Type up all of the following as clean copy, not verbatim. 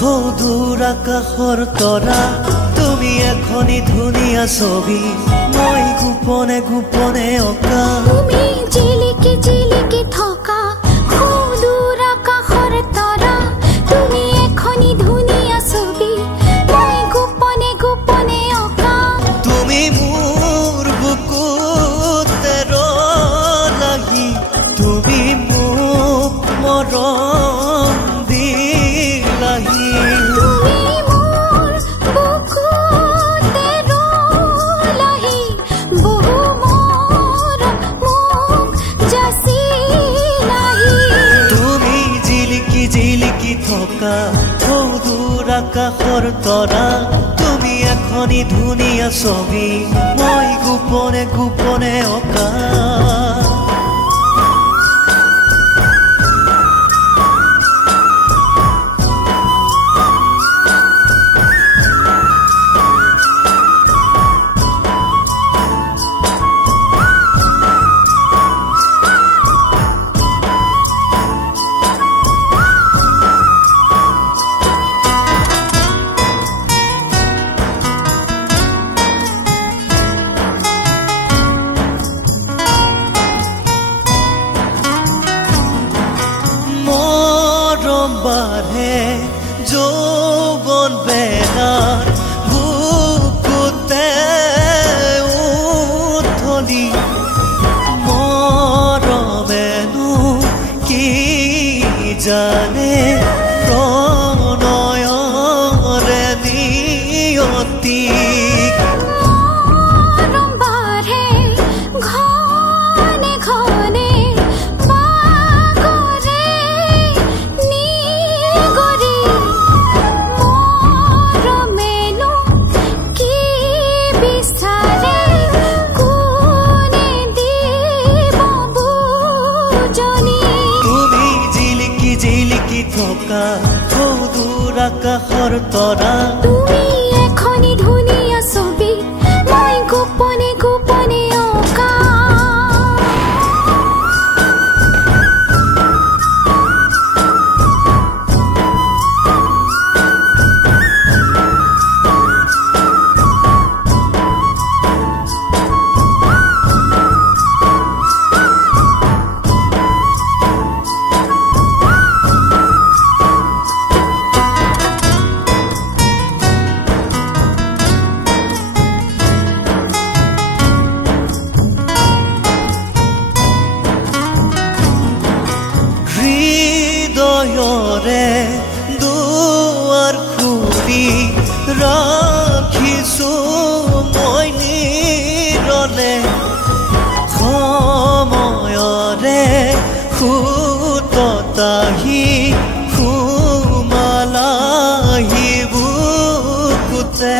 সৌদূৰ আকাশৰ তৰা তুমি এখনি ধুনীয়া ছবি মই গোপনে গোপনে অঁকা তুমি জিলিকি জিলিকি থকা সৌদূৰ আকাশৰ তৰা তুমি এখনি ধুনীয়া ছবি মই গোপনে গোপনে অঁকা তুমি মোৰ বুকুতে ৰলাহি তুমি মোক মৰম দিলাহি তুমি মোৰ বুকুতে ৰলাহি বহু মৰম মোক যাচিলাহি তুমি জিলিকি জিলিকি থকা সৌদূৰ আকাশৰ তৰা তুমি এখনি ধুনীয়া ছবি মই গোপনে গোপনে অঁকা বাঢ়ে যৌৱন বেলাৰ বুকুতে উঠলি মৰমেনো কি জানে প্ৰণয়ৰে নিয়তি থকা সৌদূৰ আকাশৰ তৰা তুমি এখনি ধুনীয়া ছবি মই গোপনে গোপনে অঁকা হৃদয়ৰে দুৱাৰ খুলি ৰাখিছো মই নিৰলে সময়ৰে সুততাহি সুমালাহি বুকুতে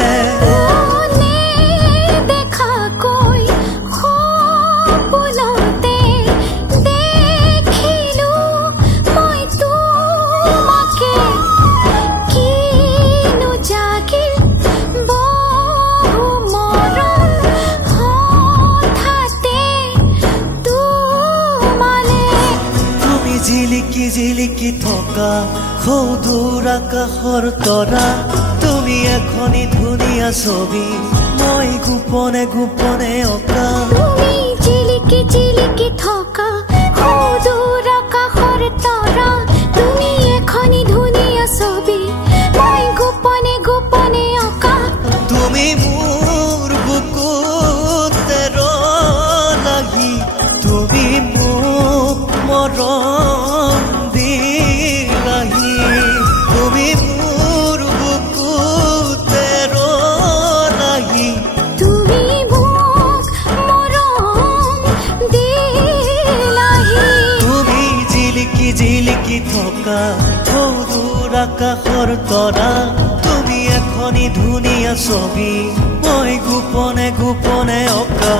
জিলিকি জিলিকি থকা সৌদূৰ আকাশৰ তৰা তুমি এখনি ধুনীয়া ছবি মই গোপনে গোপনে অঁকা তুমি জিলিকি জিলিকি থকা সৌদূৰ আকাশৰ তৰা তুমি এখনি ধুনীয়া ছবি মই গোপনে গোপনে অঁকা তুমি মোৰ বুকুতে ৰলাহি তুমি মোক মৰম দিলাহি তুমি মোৰ বুকুতে ৰলাহি তুমি মোক মৰম দিলাহি তুমি জিলিকি জিলিকি থকা সৌদূৰ আকাশৰ তৰা তুমি এখনি ধুনীয়া ছবি মই গোপনে গোপনে অঁকা